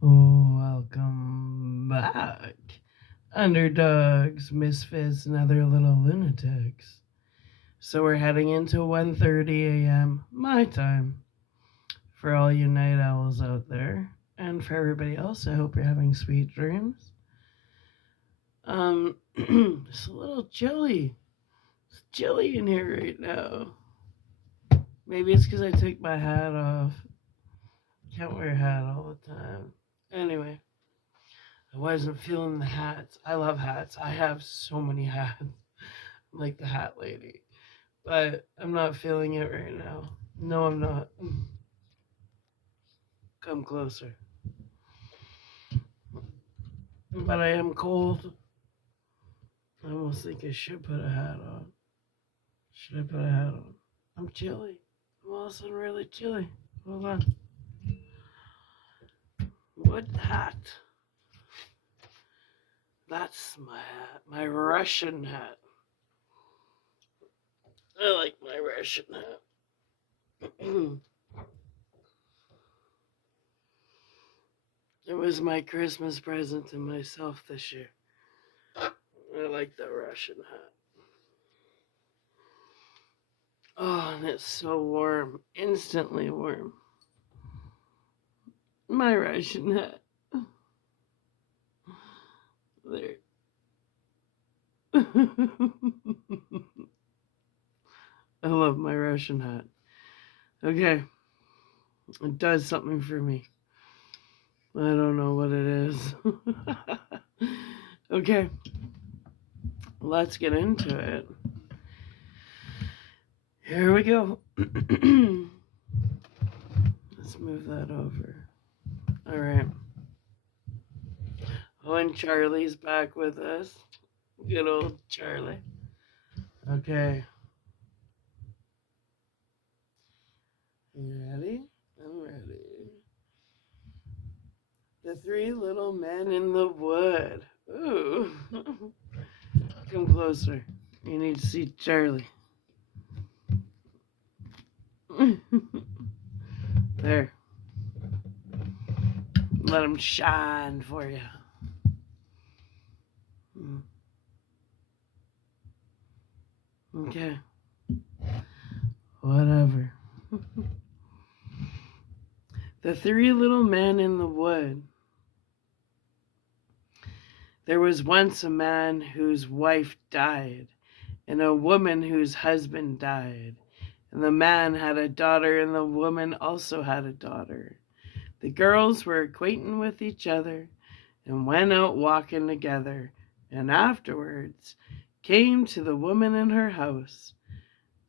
Welcome back, underdogs, misfits, and other little lunatics. So we're heading into 1:30 a.m. my time for all you night owls out there, and for everybody else. I hope you're having sweet dreams. It's a little chilly. It's chilly in here right now. Maybe it's because I took my hat off. Can't wear a hat all the time. Anyway, I wasn't feeling the hats. I love hats. I have so many hats. I'm like the hat lady. But I'm not feeling it right now. No, I'm not. Come closer. But I am cold. I almost think I should put a hat on. Should I put a hat on? I'm chilly. I'm also really chilly. Hold on. What hat? That's my hat. My Russian hat. I like my Russian hat. It was my Christmas present to myself this year. I like the Russian hat. Oh, and it's so warm. Instantly warm. My Russian hat. There. I love my Russian hat. Okay. It does something for me. I don't know what it is. Okay. Let's get into it. Here we go. Let's move that over. All right. Oh, and Charlie's back with us. Good old Charlie. Okay. You ready? I'm ready. The Three Little Men in the Wood. Ooh. Come closer. You need to see Charlie. There. Let him shine for you. Okay. Whatever. The Three Little Men in the Wood. There was once a man whose wife died, and a woman whose husband died. And the man had a daughter, and the woman also had a daughter. The girls were acquainted with each other and went out walking together, and afterwards came to the woman in her house.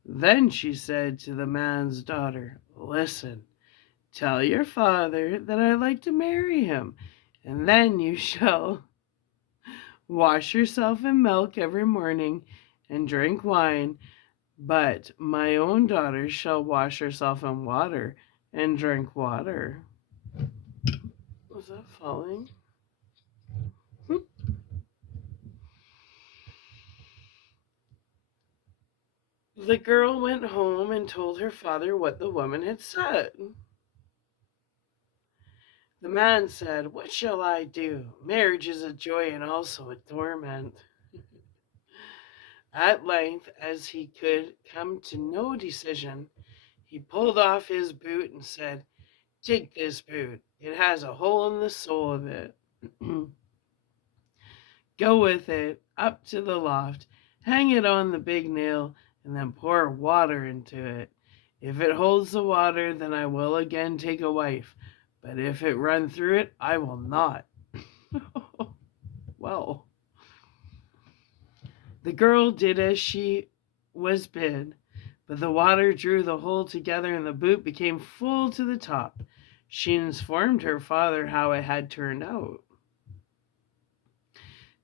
Then she said to the man's daughter, "Listen, tell your father that I'd like to marry him, and then you shall wash yourself in milk every morning and drink wine, but my own daughter shall wash herself in water and drink water." Was that falling? The girl went home and told her father what the woman had said. The man said, "What shall I do? Marriage is a joy and also a torment." At length, as he could come to no decision, he pulled off his boot and said, "Take this boot. It has a hole in the sole of it. Go with it up to the loft, hang it on the big nail, and then pour water into it. If it holds the water, then I will again take a wife, but if it run through it, I will not." Well, the girl did as she was bid, but the water drew the hole together and the boot became full to the top. She informed her father how it had turned out.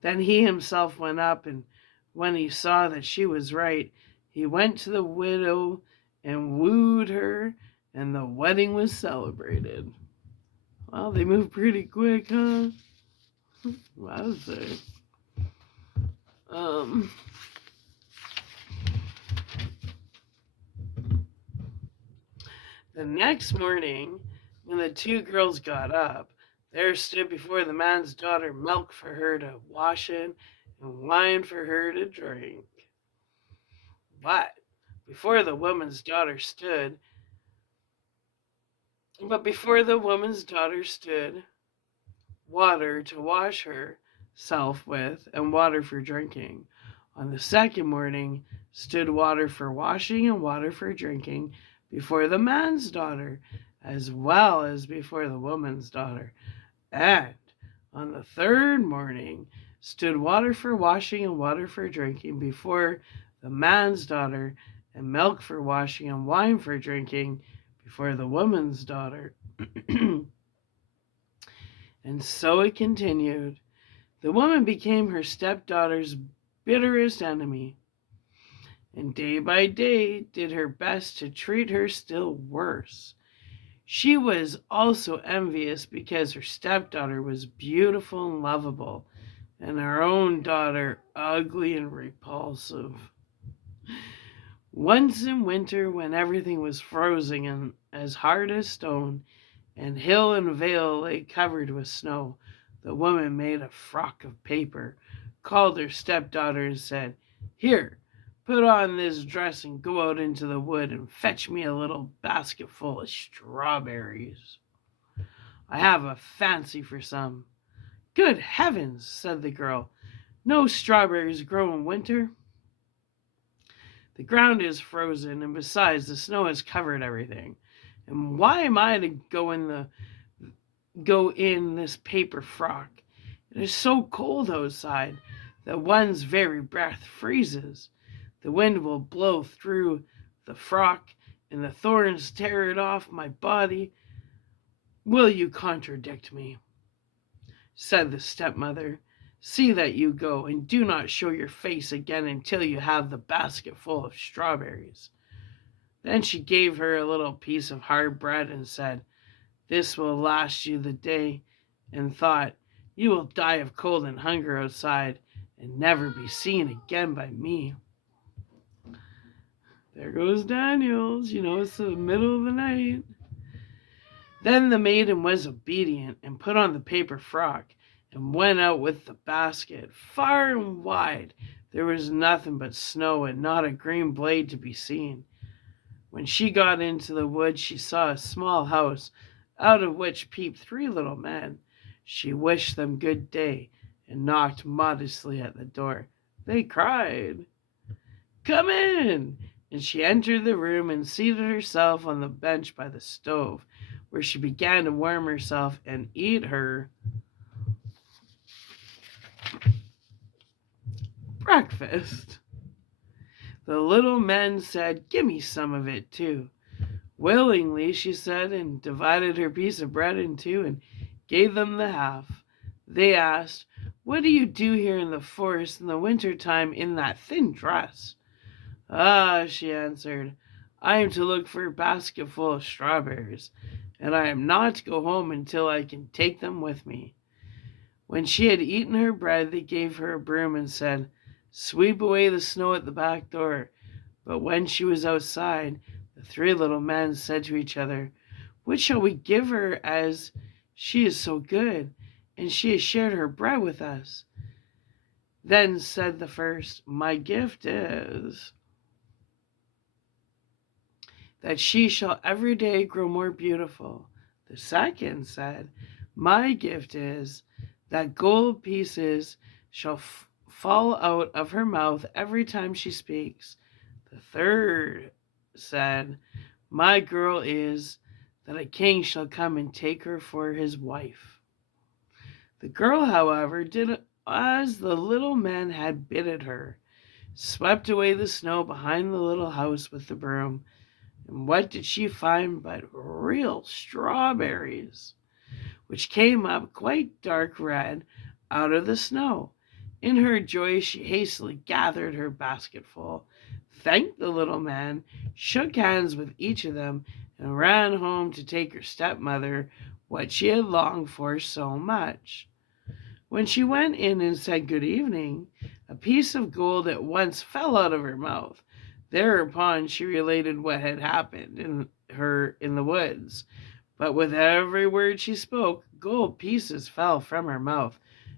Then he himself went up, and when he saw that she was right, he went to the widow and wooed her, and the wedding was celebrated. Well, they moved pretty quick, huh? Wowzer. Um, the next morning, when the two girls got up, There stood before the man's daughter milk for her to wash in and wine for her to drink. But before the woman's daughter stood, water to wash herself with and water for drinking. On the second morning stood water for washing and water for drinking before the man's daughter, as well as before the woman's daughter. And on the third morning stood water for washing and water for drinking before the man's daughter, and milk for washing and wine for drinking before the woman's daughter. And so it continued. The woman became her stepdaughter's bitterest enemy, and day by day did her best to treat her still worse. She was also envious because her stepdaughter was beautiful and lovable, and her own daughter ugly and repulsive. Once in winter, when everything was frozen and as hard as stone, and hill and vale lay covered with snow, the woman made a frock of paper, called her stepdaughter, and said, "Here, put on this dress and go out into the wood and fetch me a little basketful of strawberries. I have a fancy for some." "Good heavens," said the girl, "no strawberries grow in winter. The ground is frozen, and besides, the snow has covered everything. And why am I to go in this paper frock? It is so cold outside that one's very breath freezes. The wind will blow through the frock, and the thorns tear it off my body. Will you contradict me?" Said the stepmother. "See that you go, and do not show your face again until you have the basket full of strawberries." Then she gave her a little piece of hard bread and said, "This will last you the day," and thought, "You will die of cold and hunger outside and never be seen again by me." There goes Daniels, it's the middle of the night. Then the maiden was obedient and put on the paper frock and went out with the basket. Far and wide there was nothing but snow and not a green blade to be seen. When she got into the wood, she saw a small house, out of which peeped three little men. She wished them good day and knocked modestly at the door. They cried, "Come in!" And she entered the room and seated herself on the bench by the stove, where she began to warm herself and eat her breakfast. The little men said, "Give me some of it too." "Willingly," she said, and divided her piece of bread in two and gave them the half. They asked, "What do you do here in the forest in the winter time in that thin dress?" "Ah," she answered, "I am to look for a basket full of strawberries, and I am not to go home until I can take them with me." When she had eaten her bread, they gave her a broom and said, "Sweep away the snow at the back door." But when she was outside, the three little men said to each other, "What shall we give her, as she is so good, and she has shared her bread with us?" Then said the first, "My gift is that she shall every day grow more beautiful." The second said, "My gift is that gold pieces shall fall out of her mouth every time she speaks." The third said, "My girl is that a king shall come and take her for his wife." The girl, however, did as the little men had bidden her, swept away the snow behind the little house with the broom. And what did she find but real strawberries, which came up quite dark red out of the snow. In her joy she hastily gathered her basketful, thanked the little man, shook hands with each of them, and ran home to take her stepmother what she had longed for so much. When she went in and said good evening, a piece of gold at once fell out of her mouth. Thereupon she related what had happened in the woods. But with every word she spoke, gold pieces fell from her mouth,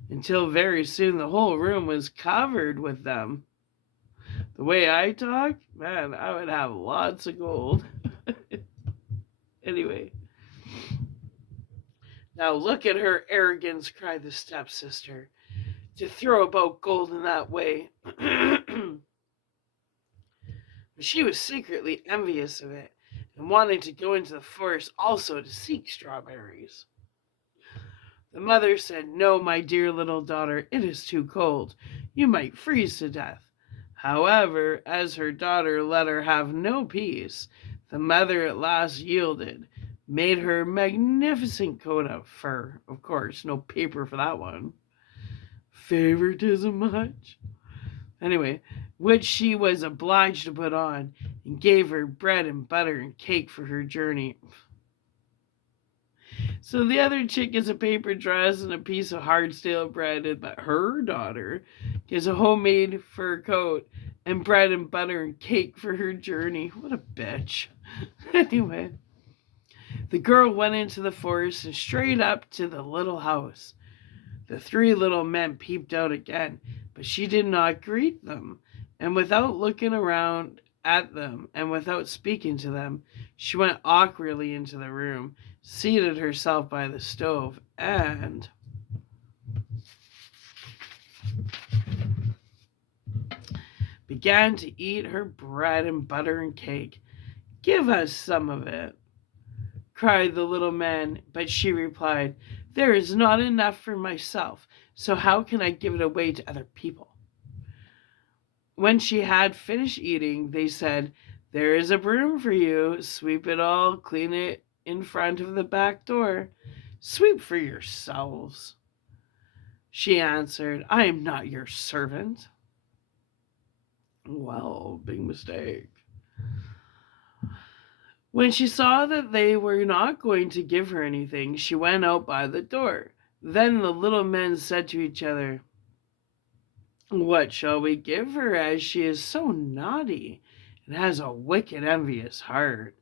until very soon the whole room was covered with them. The way I talk, man, I would have lots of gold. Anyway, now look at her arrogance, cried the stepsister, to throw about gold in that way. She was secretly envious of it, and wanted to go into the forest also to seek strawberries. The mother said, "No, my dear little daughter, it is too cold. You might freeze to death." However, as her daughter let her have no peace, the mother at last yielded, made her a magnificent coat of fur. Of course, no paper for that one. Favoritism much? Anyway, which she was obliged to put on, and gave her bread and butter and cake for her journey. So the other chick gets a paper dress and a piece of hard stale bread, and her daughter gets a homemade fur coat and bread and butter and cake for her journey. What a bitch. Anyway, the girl went into the forest and straight up to the little house. The three little men peeped out again, but she did not greet them, and without looking around at them and without speaking to them, she went awkwardly into the room, seated herself by the stove, and began to eat her bread and butter and cake. "Give us some of it," cried the little men, but she replied, "There is not enough for myself, so how can I give it away to other people?" When she had finished eating, they said, "There is a broom for you. Sweep it all, clean it in front of the back door. Sweep for yourselves." She answered, "I am not your servant." Well, big mistake. When she saw that they were not going to give her anything, she went out by the door. Then the little men said to each other, "What shall we give her, as she is so naughty and has a wicked, envious heart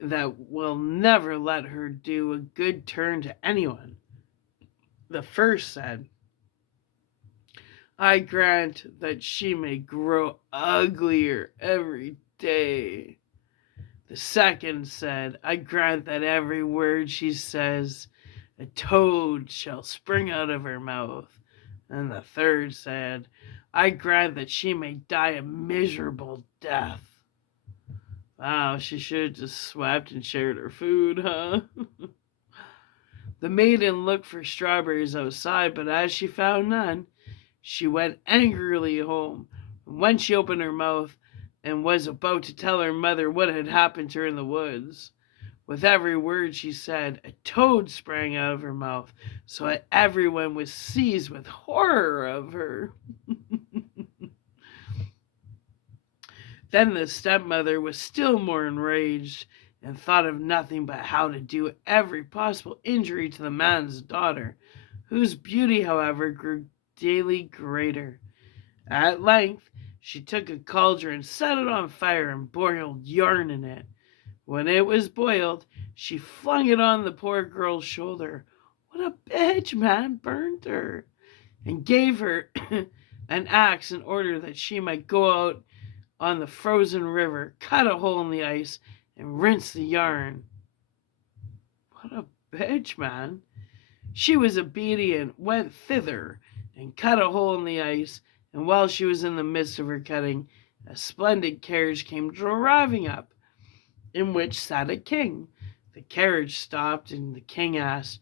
that will never let her do a good turn to anyone?" The first said, "I grant that she may grow uglier every day." The second said, "I grant that every word she says, a toad shall spring out of her mouth." And the third said, "I grant that she may die a miserable death." Wow, she should have just swept and shared her food, huh? The maiden looked for strawberries outside, but as she found none, she went angrily home. When she opened her mouth and was about to tell her mother what had happened to her in the woods, with every word she said, a toad sprang out of her mouth, so that everyone was seized with horror of her. Then the stepmother was still more enraged, and thought of nothing but how to do every possible injury to the man's daughter, whose beauty, however, grew daily greater. At length she took a cauldron, set it on fire, and boiled yarn in it. When it was boiled, she flung it on the poor girl's shoulder. What a bitch, man, burned her, and gave her an axe in order that she might go out on the frozen river, cut a hole in the ice, and rinse the yarn. What a bitch, man. She was obedient, went thither, and cut a hole in the ice, and while she was in the midst of her cutting, a splendid carriage came driving up, in which sat a king. The carriage stopped, and the king asked,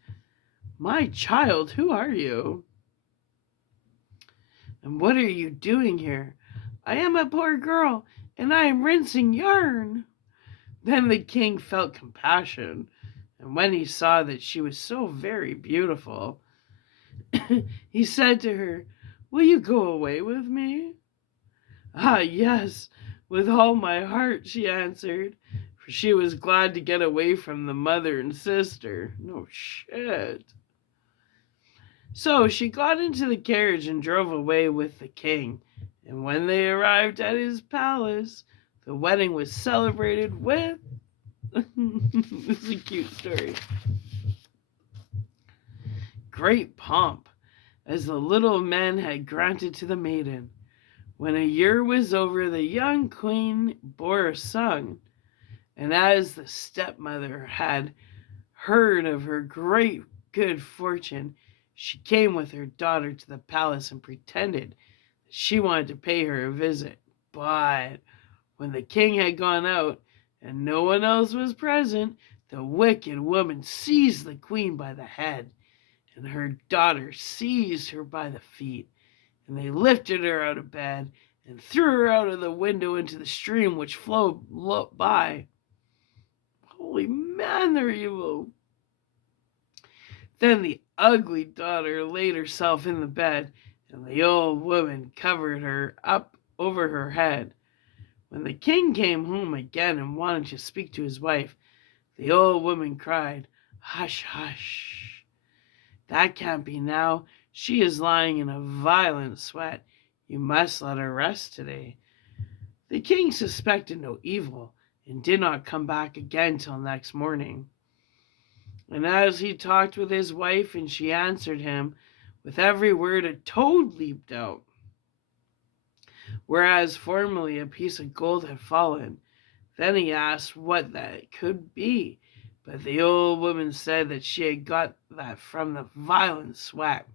"My child, who are you? And what are you doing here?" "I am a poor girl, and I am rinsing yarn." Then the king felt compassion, and when he saw that she was so very beautiful, he said to her, "Will you go away with me?" "Ah, yes, with all my heart," she answered, for she was glad to get away from the mother and sister. No shit. So she got into the carriage and drove away with the king, and when they arrived at his palace, the wedding was celebrated with This is a cute story. Great pomp, as the little men had granted to the maiden. When a year was over, the young queen bore a son, and as the stepmother had heard of her great good fortune, she came with her daughter to the palace and pretended that she wanted to pay her a visit. But when the king had gone out and no one else was present, the wicked woman seized the queen by the head, and her daughter seized her by the feet, and they lifted her out of bed and threw her out of the window into the stream which flowed by. Holy man, they're evil. Then the ugly daughter laid herself in the bed, and the old woman covered her up over her head. When the king came home again and wanted to speak to his wife, the old woman cried, "Hush, hush! That can't be now. She is lying in a violent sweat. You must let her rest today." The king suspected no evil, and did not come back again till next morning. And as he talked with his wife and she answered him, with every word a toad leaped out, whereas formerly a piece of gold had fallen. Then he asked what that could be, but the old woman said that she had got that from the violent sweat,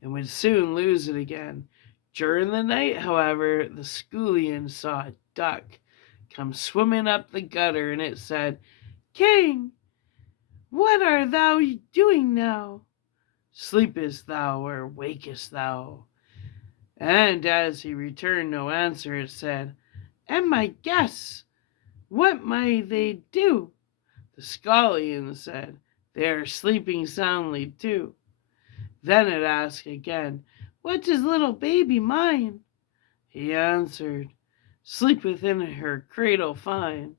and would soon lose it again. During the night, however, the scullion saw a duck come swimming up the gutter, and it said, "King, what art thou doing now? Sleepest thou or wakest thou?" And as he returned no answer, it said, "And my guests, what may they do?" The scullion said, "They are sleeping soundly too." Then it asked again, "What does little baby mine?" He answered, "Sleepeth in her cradle fine."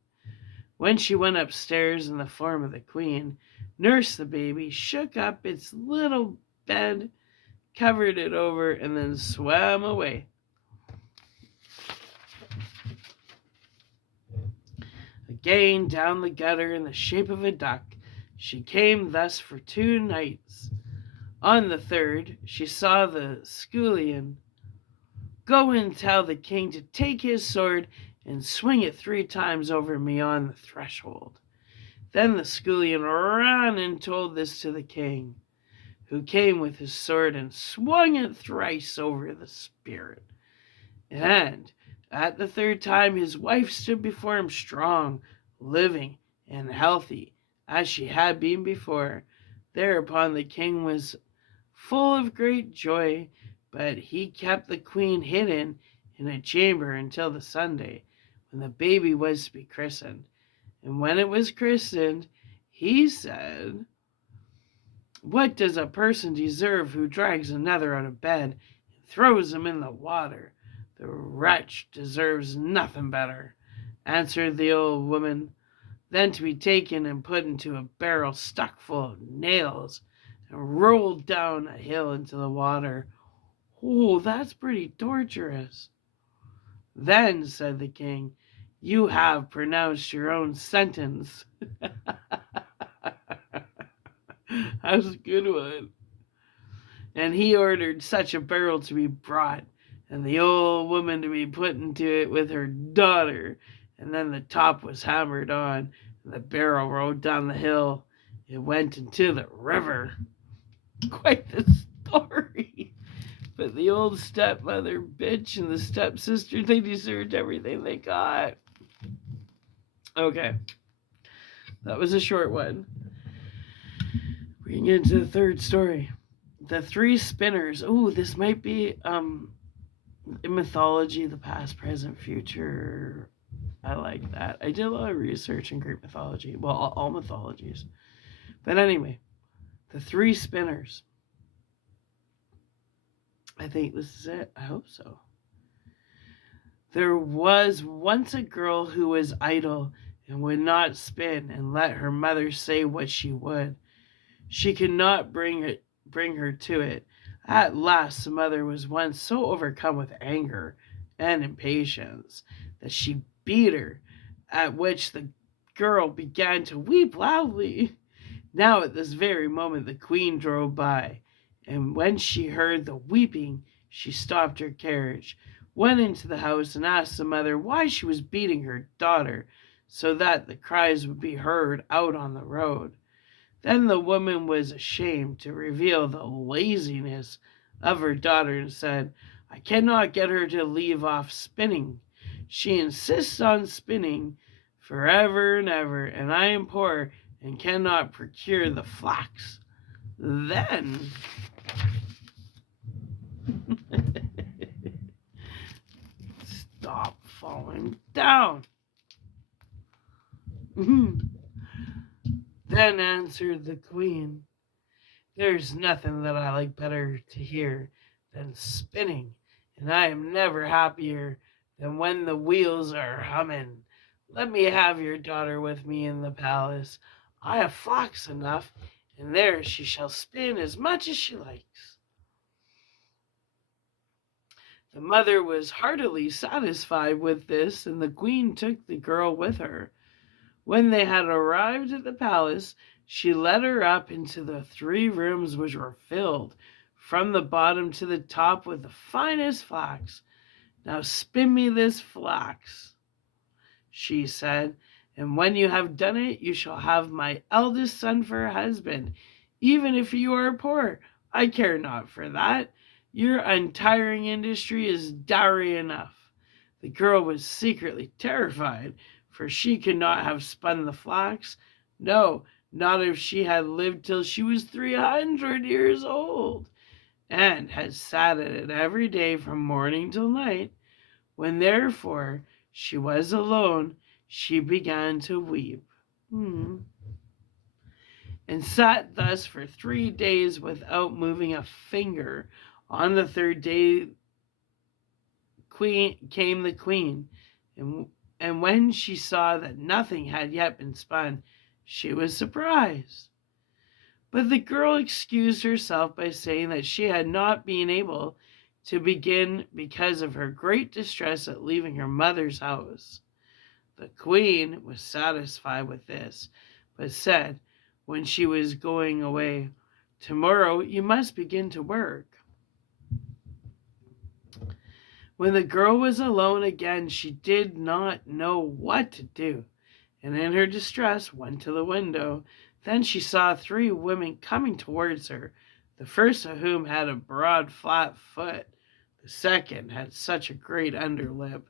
When she went upstairs in the form of the queen, nursed the baby, shook up its little bed, covered it over, and then swam away. Again down the gutter in the shape of a duck, she came thus for 2 nights. On the third, she saw the scullion go and tell the king to take his sword and swing it 3 times over me on the threshold. Then the scullion ran and told this to the king, who came with his sword and swung it thrice over the spirit. And at the 3rd time his wife stood before him strong, living, and healthy, as she had been before. Thereupon the king was full of great joy, but he kept the queen hidden in a chamber until the Sunday, when the baby was to be christened. And when it was christened, he said, "What does a person deserve who drags another out of bed and throws him in the water? The wretch deserves nothing better," answered the old woman, "than to be taken and put into a barrel stuck full of nails and rolled down a hill into the water." "Oh, that's pretty torturous." "Then," said the king, "you have pronounced your own sentence." That was a good one. And he ordered such a barrel to be brought, and the old woman to be put into it with her daughter, and then the top was hammered on, and the barrel rolled down the hill. It went into the river. Quite the story. But the old stepmother bitch and the stepsister, they deserved everything they got. Okay. That was a short one. We can get into the 3rd story. The 3 spinners. Ooh, this might be in mythology, the past, present, future. I like that. I did a lot of research in Greek mythology. Well, all mythologies. But anyway, the 3 spinners. I think this is it. I hope so. There was once a girl who was idle and would not spin, and let her mother say what she would. She could not bring her to it. At last the mother was once so overcome with anger and impatience that she beat her at which the girl began to weep loudly. Now at this very moment the queen drove by, and when she heard the weeping she stopped her carriage, went into the house, and asked the mother why she was beating her daughter, so that the cries would be heard out on the road. Then the woman was ashamed to reveal the laziness of her daughter, and said, "I cannot get her to leave off spinning. She insists on spinning forever and ever, and I am poor and cannot procure the flax." Then stop falling down. Then answered the queen, "There's nothing that I like better to hear than spinning, and I am never happier than when the wheels are humming. Let me have your daughter with me in the palace. I have flax enough, and there she shall spin as much as she likes." The mother was heartily satisfied with this, and the queen took the girl with her. When they had arrived at the palace, she led her up into the 3 rooms, which were filled from the bottom to the top with the finest flax. "Now spin me this flax," she said, "and when you have done it, you shall have my eldest son for a husband, even if you are poor. I care not for that. Your untiring industry is dowry enough." The girl was secretly terrified, for she could not have spun the flax, no, not if she had lived till she was 300 years old, and had sat at it every day from morning till night. When therefore she was alone, she began to weep, and sat thus for 3 days without moving a finger. On the 3rd day came the queen, and when she saw that nothing had yet been spun, she was surprised. But the girl excused herself by saying that she had not been able to begin because of her great distress at leaving her mother's house. The queen was satisfied with this, but said, when she was going away, "Tomorrow you must begin to work." When the girl was alone again, she did not know what to do, and in her distress went to the window. Then she saw 3 women coming towards her, the first of whom had a broad flat foot, the second had such a great underlip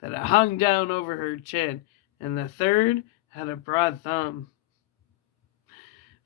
that it hung down over her chin, and the third had a broad thumb.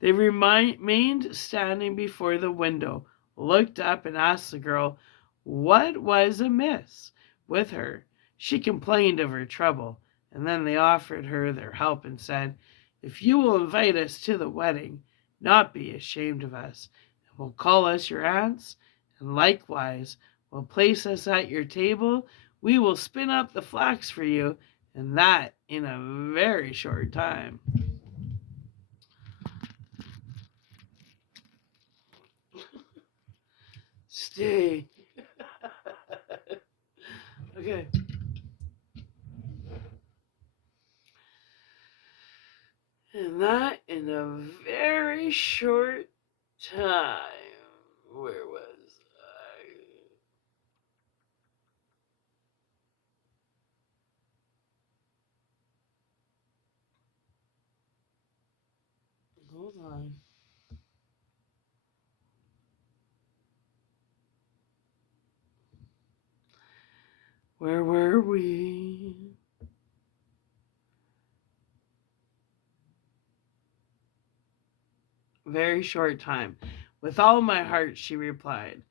They remained standing before the window, looked up, and asked the girl what was amiss with her. She complained of her trouble, and then they offered her their help and said, "If you will invite us to the wedding, not be ashamed of us, and will call us your aunts, and likewise will place us at your table, we will spin up the flax for you, and that in a very short time." Stay. Okay. And that in a very short time. Where was I? Hold on. Where were we? Very short time. "With all my heart," she replied.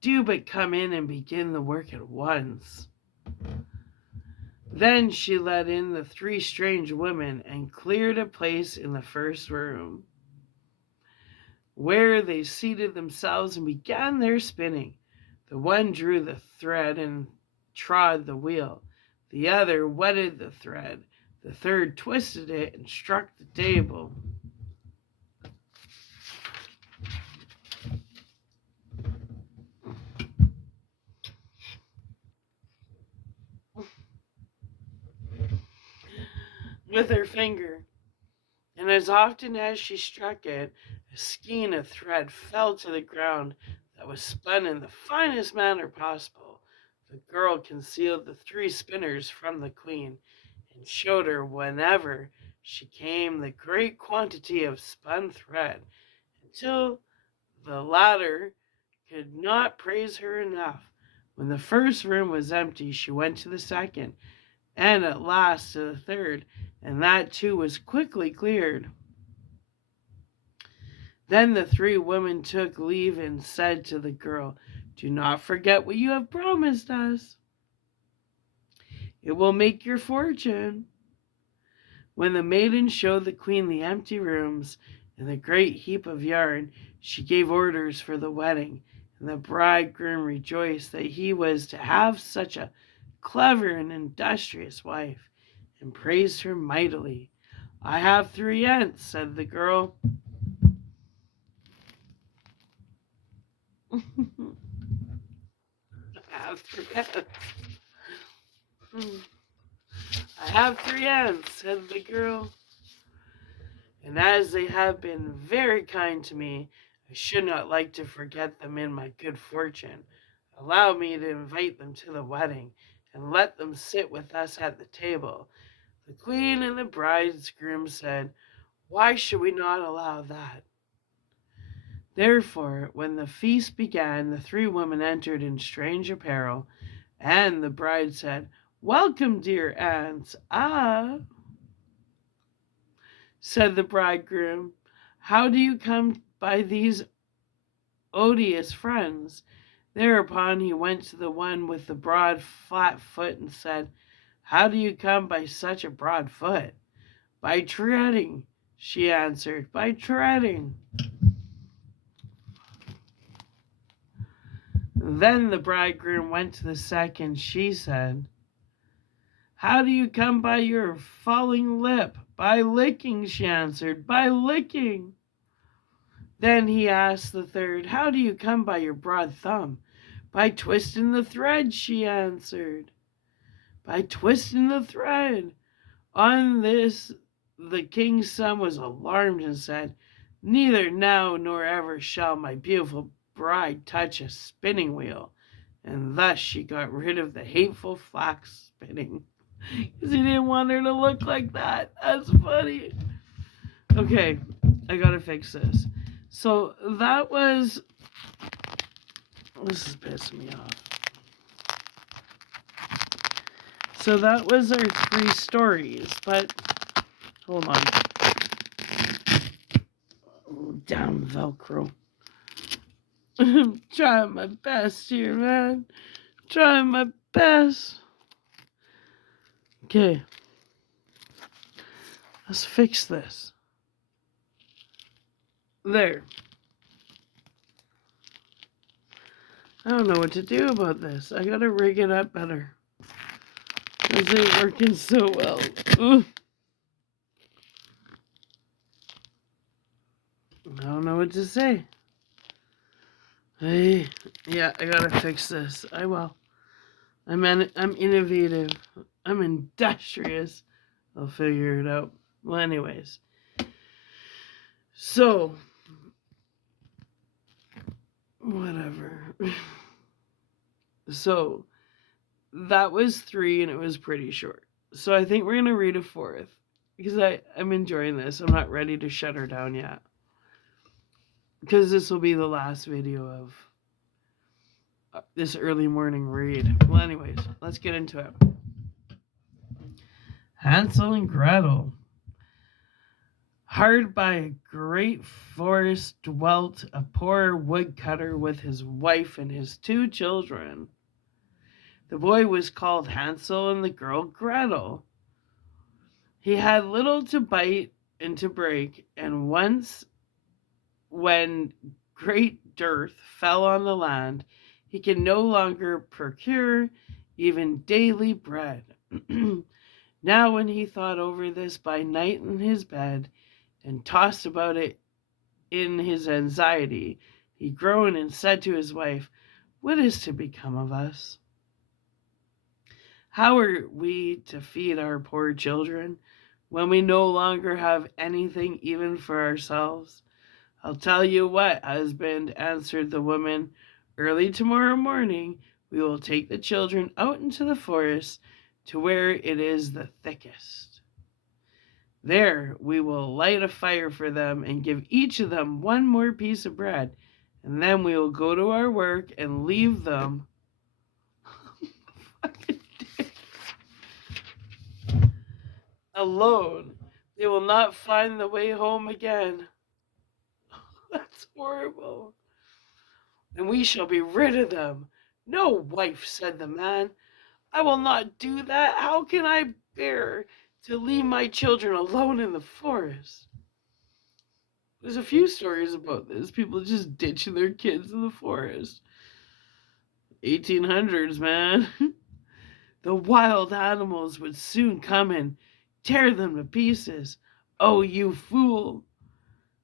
"Do but come in and begin the work at once." Then she led in the 3 strange women and cleared a place in the first room, where they seated themselves and began their spinning. The one drew the thread and trod the wheel, the other wetted the thread, the third twisted it and struck the table. with her finger, and as often as she struck it, a skein of thread fell to the ground that was spun in the finest manner possible. The girl concealed the 3 spinners from the queen, and showed her whenever she came the great quantity of spun thread, until the latter could not praise her enough. When the first room was empty, she went to the second, and at last to the third, and that too was quickly cleared. Then the 3 women took leave and said to the girl, "Do not forget what you have promised us. It will make your fortune." When the maiden showed the queen the empty rooms and the great heap of yarn, she gave orders for the wedding, and the bridegroom rejoiced that he was to have such a clever and industrious wife, and praised her mightily. "I have 3 aunts," said the girl. I have 3 aunts. "I have 3 aunts," said the girl, "and as they have been very kind to me, I should not like to forget them in my good fortune. Allow me to invite them to the wedding, and let them sit with us at the table." The queen and the bridegroom said, "Why should we not allow that?" Therefore, when the feast began, the 3 women entered in strange apparel, and the bride said, "Welcome, dear aunts." "Ah," said the bridegroom, "how do you come by these odious friends?" Thereupon he went to the one with the broad flat foot and said, "How do you come by such a broad foot?" "By treading," she answered, "by treading." Then the bridegroom went to the second. She said, "How do you come by your falling lip?" "By licking," she answered, "by licking." Then he asked the third, "How do you come by your broad thumb?" "By twisting the thread," she answered, "by twisting the thread." On this the king's son was alarmed and said, "Neither now nor ever shall my beautiful bride touch a spinning wheel." And thus she got rid of the hateful flax spinning, because he didn't want her to look like that. That's funny. Okay, I gotta fix this. So that was... This is pissing me off. So that was our 3 stories, but... Hold on. Oh, damn Velcro. I'm trying my best here, man. Trying my best. Okay. Let's fix this. There. I don't know what to do about this. I gotta rig it up better. This ain't working so well. Ugh. I don't know what to say. Hey, yeah, I gotta fix this. I will. I'm innovative. I'm industrious. I'll figure it out. Well, anyways. So, whatever. So, that was 3 and it was pretty short. So I think we're going to read a 4th. Because I'm enjoying this. I'm not ready to shut her down yet. Because this will be the last video of this early morning read. Well, anyways, let's get into it. Hansel and Gretel. Hard by a great forest dwelt a poor woodcutter with his wife and his 2 children. The boy was called Hansel and the girl Gretel. He had little to bite and to break, and once, when great dearth fell on the land, he could no longer procure even daily bread. Now when he thought over this by night in his bed, and tossed about it in his anxiety, he groaned and said to his wife, "What is to become of us? How are we to feed our poor children? when we no longer have anything even for ourselves? I'll tell you what, husband, answered the woman. Early tomorrow morning we will take the children out into the forest to where it is the thickest. There we will light a fire for them and give each of them one more piece of bread, and then we will go to our work and leave them alone. They will not find the way home again. That's horrible. And we shall be rid of them. No, wife, said the man. I will not do that. How can I bear to leave my children alone in the forest? There's a few stories about this. People just ditching their kids in the forest. 1800s, man. The wild animals would soon come and tear them to pieces. Oh, you fool,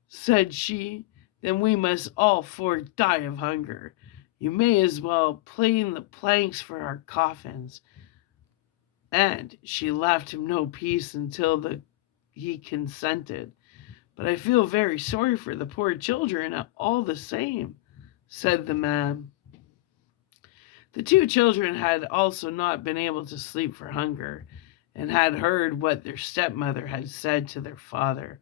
said she, then we must all four die of hunger. You may as well plane the planks for our coffins. And she left him no peace until he consented. But I feel very sorry for the poor children all the same, said the man. The two children had also not been able to sleep for hunger, and had heard what their stepmother had said to their father.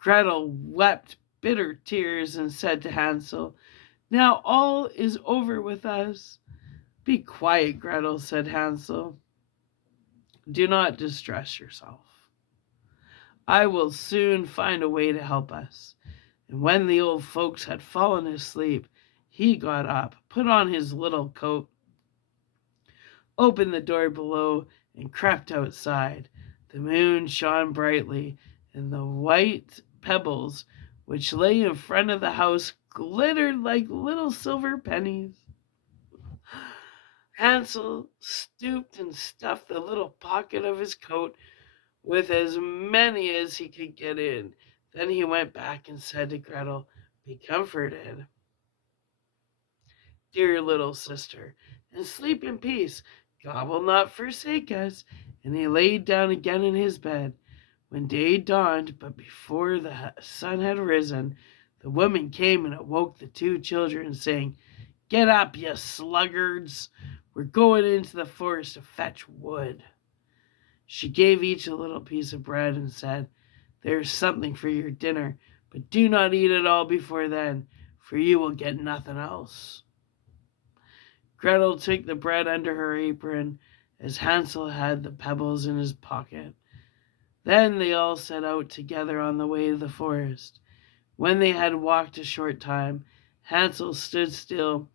Gretel wept bitter tears and said to Hansel, now all is over with us. Be quiet, Gretel, said Hansel. Do not distress yourself. I will soon find a way to help us. And when the old folks had fallen asleep, he got up, put on his little coat, opened the door below, and crept outside. The moon shone brightly, and the white pebbles which lay in front of the house glittered like little silver pennies. Hansel stooped and stuffed the little pocket of his coat with as many as he could get in. Then he went back and said to Gretel, be comforted, dear little sister, and sleep in peace. God will not forsake us. And he laid down again in his bed. When day dawned, but before the sun had risen, the woman came and awoke the two children, saying, get up, you sluggards. We're going into the forest to fetch wood. She gave each a little piece of bread and said, there's something for your dinner, but do not eat it all before then, for you will get nothing else. Gretel took the bread under her apron, as Hansel had the pebbles in his pocket. Then they all set out together on the way to the forest. When they had walked a short time, Hansel stood still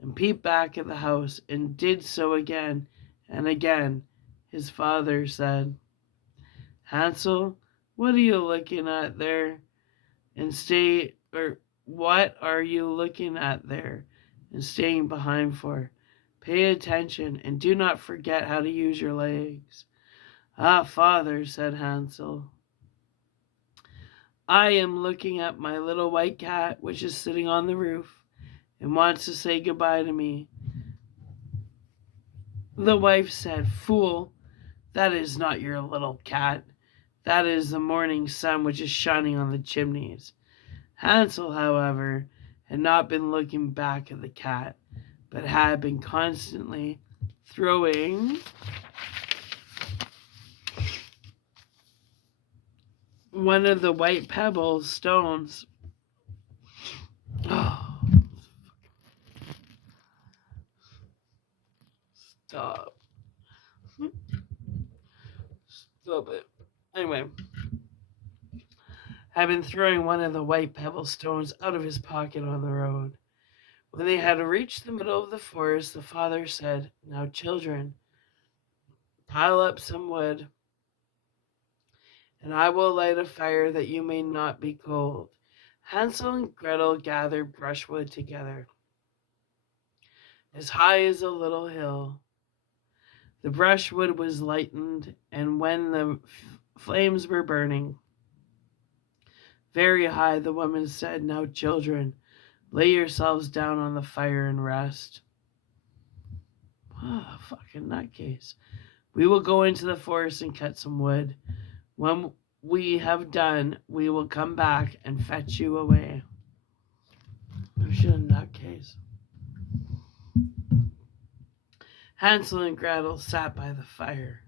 and peeped back at the house, and did so again and again. His father said, Hansel, what are you looking at there? What are you looking at there and staying behind for? Pay attention and do not forget how to use your legs. Ah, father, said Hansel, I am looking at my little white cat, which is sitting on the roof and wants to say goodbye to me. The wife said, fool, that is not your little cat. That is the morning sun which is shining on the chimneys. Hansel, however, had not been looking back at the cat, but had been constantly throwing one of the white pebble stones. Oh, stop. Stop it. Anyway, had been throwing one of the white pebble stones out of his pocket on the road. When they had reached the middle of the forest, the father said, now, children, pile up some wood, and I will light a fire that you may not be cold. Hansel and Gretel gathered brushwood together, as high as a little hill. The brushwood was lightened, and when the flames were burning very high, the woman said, now, children, lay yourselves down on the fire and rest. Fucking nutcase. We will go into the forest and cut some wood. When we have done, we will come back and fetch you away. I should in that case. Hansel and Gretel sat by the fire,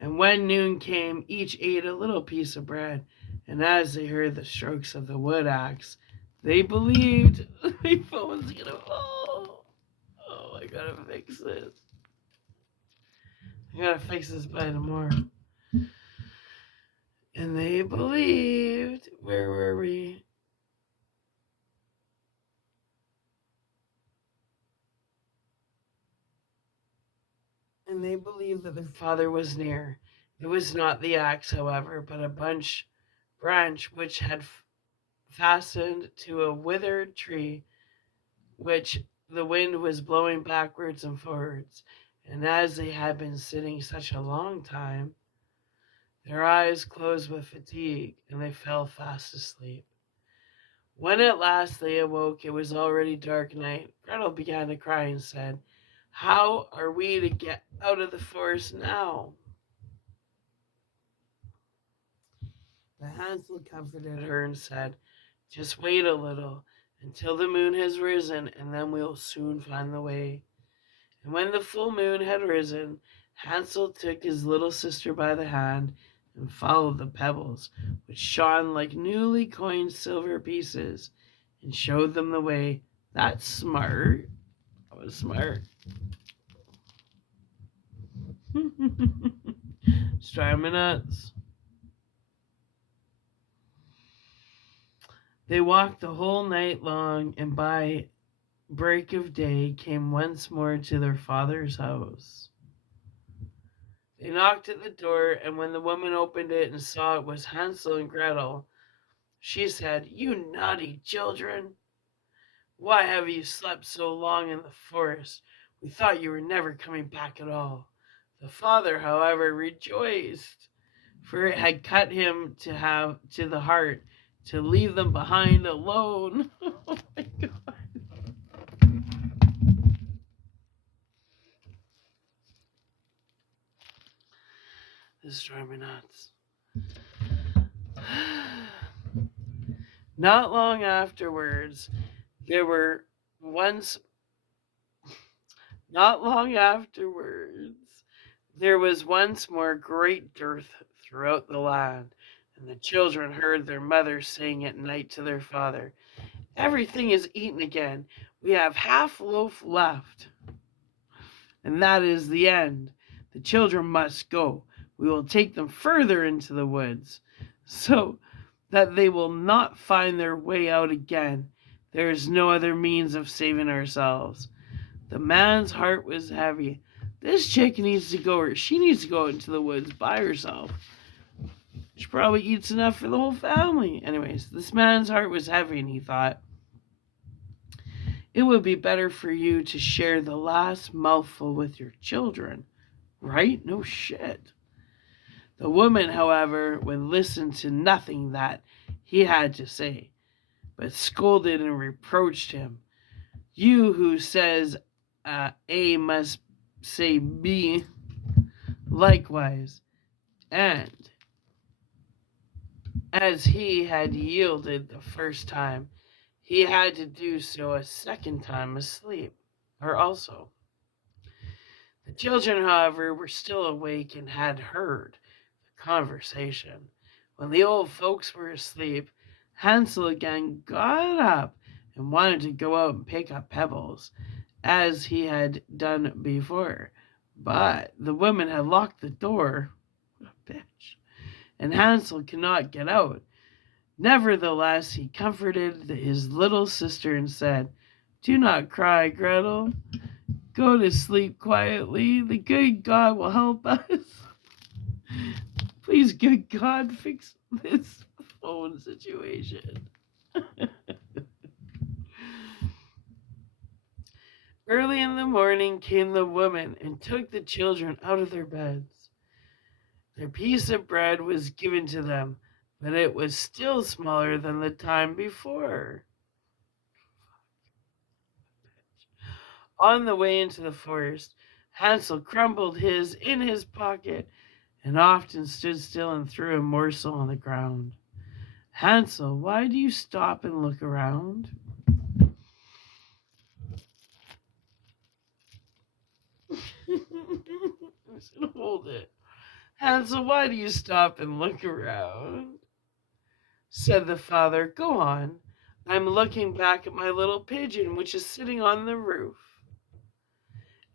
and when noon came, each ate a little piece of bread. And as they heard the strokes of the wood axe, they believed the phone was gonna fall. Oh, I gotta fix this. I gotta fix this by tomorrow. And they believed. Where were we? And they believed that their father was near. It was not the axe, however, but a branch which had fastened to a withered tree, which the wind was blowing backwards and forwards. And as they had been sitting such a long time, their eyes closed with fatigue, and they fell fast asleep. When at last they awoke, it was already dark night. Gretel began to cry and said, "How are we to get out of the forest now?" But Hansel comforted her and said, "Just wait a little until the moon has risen, and then we'll soon find the way." And when the full moon had risen, Hansel took his little sister by the hand and followed the pebbles, which shone like newly coined silver pieces, and showed them the way. That's smart. That was smart. It's driving me nuts. They walked the whole night long, and by break of day came once more to their father's house. They knocked at the door, and when the woman opened it and saw it was Hansel and Gretel, she said, "You naughty children, why have you slept so long in the forest? We thought you were never coming back at all." The father, however, rejoiced, for it had cut him to the heart to leave them behind alone. Oh my God. This is driving me nuts. Not long afterwards, there were once Not long afterwards, there was once more great dearth throughout the land, and the children heard their mother saying at night to their father, "Everything is eaten again. We have half loaf left, and that is the end. The children must go. We will take them further into the woods, so that they will not find their way out again. There is no other means of saving ourselves." The man's heart was heavy. This chick needs to go, or she needs to go into the woods by herself. She probably eats enough for the whole family. Anyways, this man's heart was heavy, and he thought, "It would be better for you to share the last mouthful with your children, right? No shit." The woman, however, would listen to nothing that he had to say, but scolded and reproached him. "You who says A must say B likewise." And as he had yielded the first time, he had to do so a second time asleep, or also. The children, however, were still awake and had heard the conversation. When the old folks were asleep, Hansel again got up and wanted to go out and pick up pebbles, as he had done before. But the woman had locked the door. What a bitch. And Hansel could not get out. Nevertheless, he comforted his little sister and said, "Do not cry, Gretel. Go to sleep quietly. The good God will help us. Please, good God, fix this phone situation." Early in the morning came the woman and took the children out of their beds. Their piece of bread was given to them, but it was still smaller than the time before. On the way into the forest, Hansel crumbled his in his pocket, and often stood still and threw a morsel on the ground. Hansel, why do you stop and look around? I should hold it. Hansel, why do you stop and look around? Said the father, go on. I'm looking back at my little pigeon which is sitting on the roof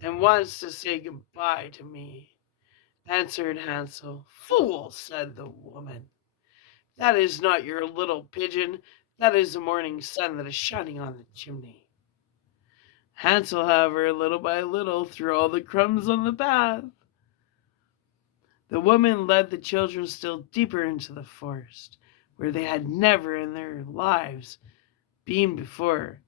and wants to say goodbye to me. Answered Hansel. Fool, said the woman. That is not your little pigeon. That is the morning sun that is shining on the chimney. Hansel, however, little by little, threw all the crumbs on the path. The woman led the children still deeper into the forest, where they had never in their lives been before.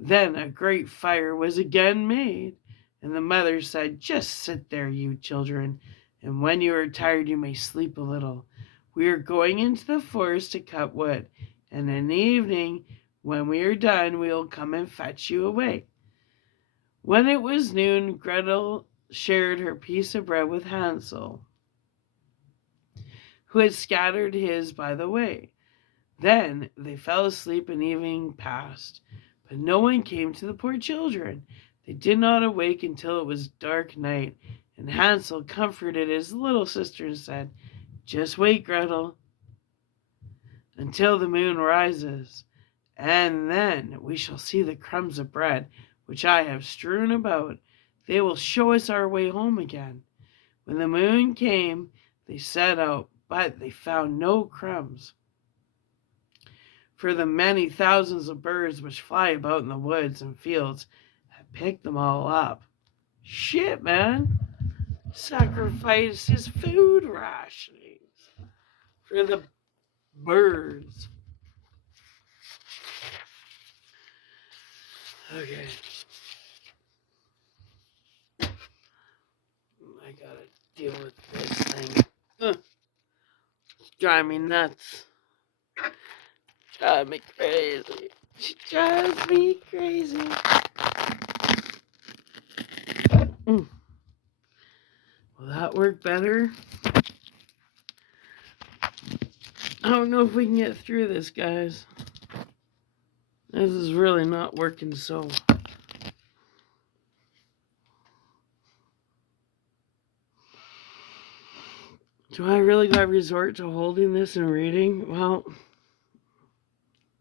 Then a great fire was again made, and the mother said, just sit there, you children, and when you are tired you may sleep a little. We are going into the forest to cut wood, and in the evening, when we are done, we will come and fetch you away. When it was noon, Gretel shared her piece of bread with Hansel, who had scattered his by the way. Then they fell asleep and evening passed, but no one came to the poor children. They did not awake until it was dark night, and Hansel comforted his little sister and said, just wait, Gretel, until the moon rises, and then we shall see the crumbs of bread which I have strewn about. They will show us our way home again. When the moon came, they set out, but they found no crumbs, for the many thousands of birds which fly about in the woods and fields had picked them all up. Shit, man. Sacrifice his food rationings for the birds. Okay. I gotta deal with this thing. It's driving me nuts. Drive me crazy. She drives me crazy. Will that work better? I don't know if we can get through this, guys. This is really not working so. Do I really got to resort to holding this and reading? Well,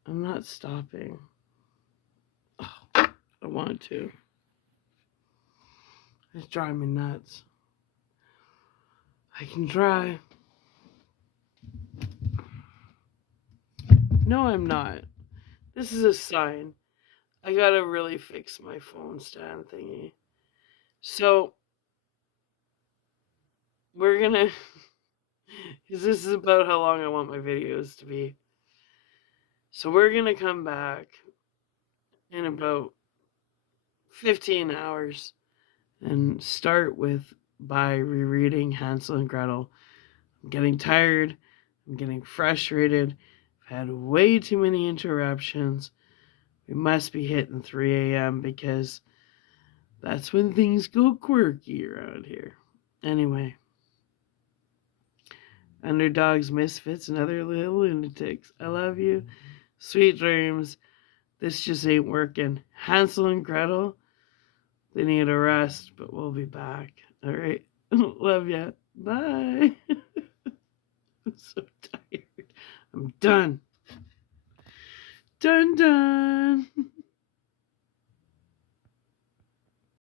I'm not stopping. Oh, I want to. It's driving me nuts. I can try. No, I'm not. This is a sign. I gotta really fix my phone stand thingy. So, we're gonna... because this is about how long I want my videos to be. So we're gonna come back in about 15 hours and start by rereading Hansel and Gretel. I'm getting tired. I'm getting frustrated. I've had way too many interruptions. We must be hitting 3 a.m. because that's when things go quirky around here. Anyway. Underdogs, misfits, and other little lunatics. I love you. Sweet dreams. This just ain't working. Hansel and Gretel, they need a rest, but we'll be back. All right. Love ya. Bye. I'm so tired. I'm done. Done.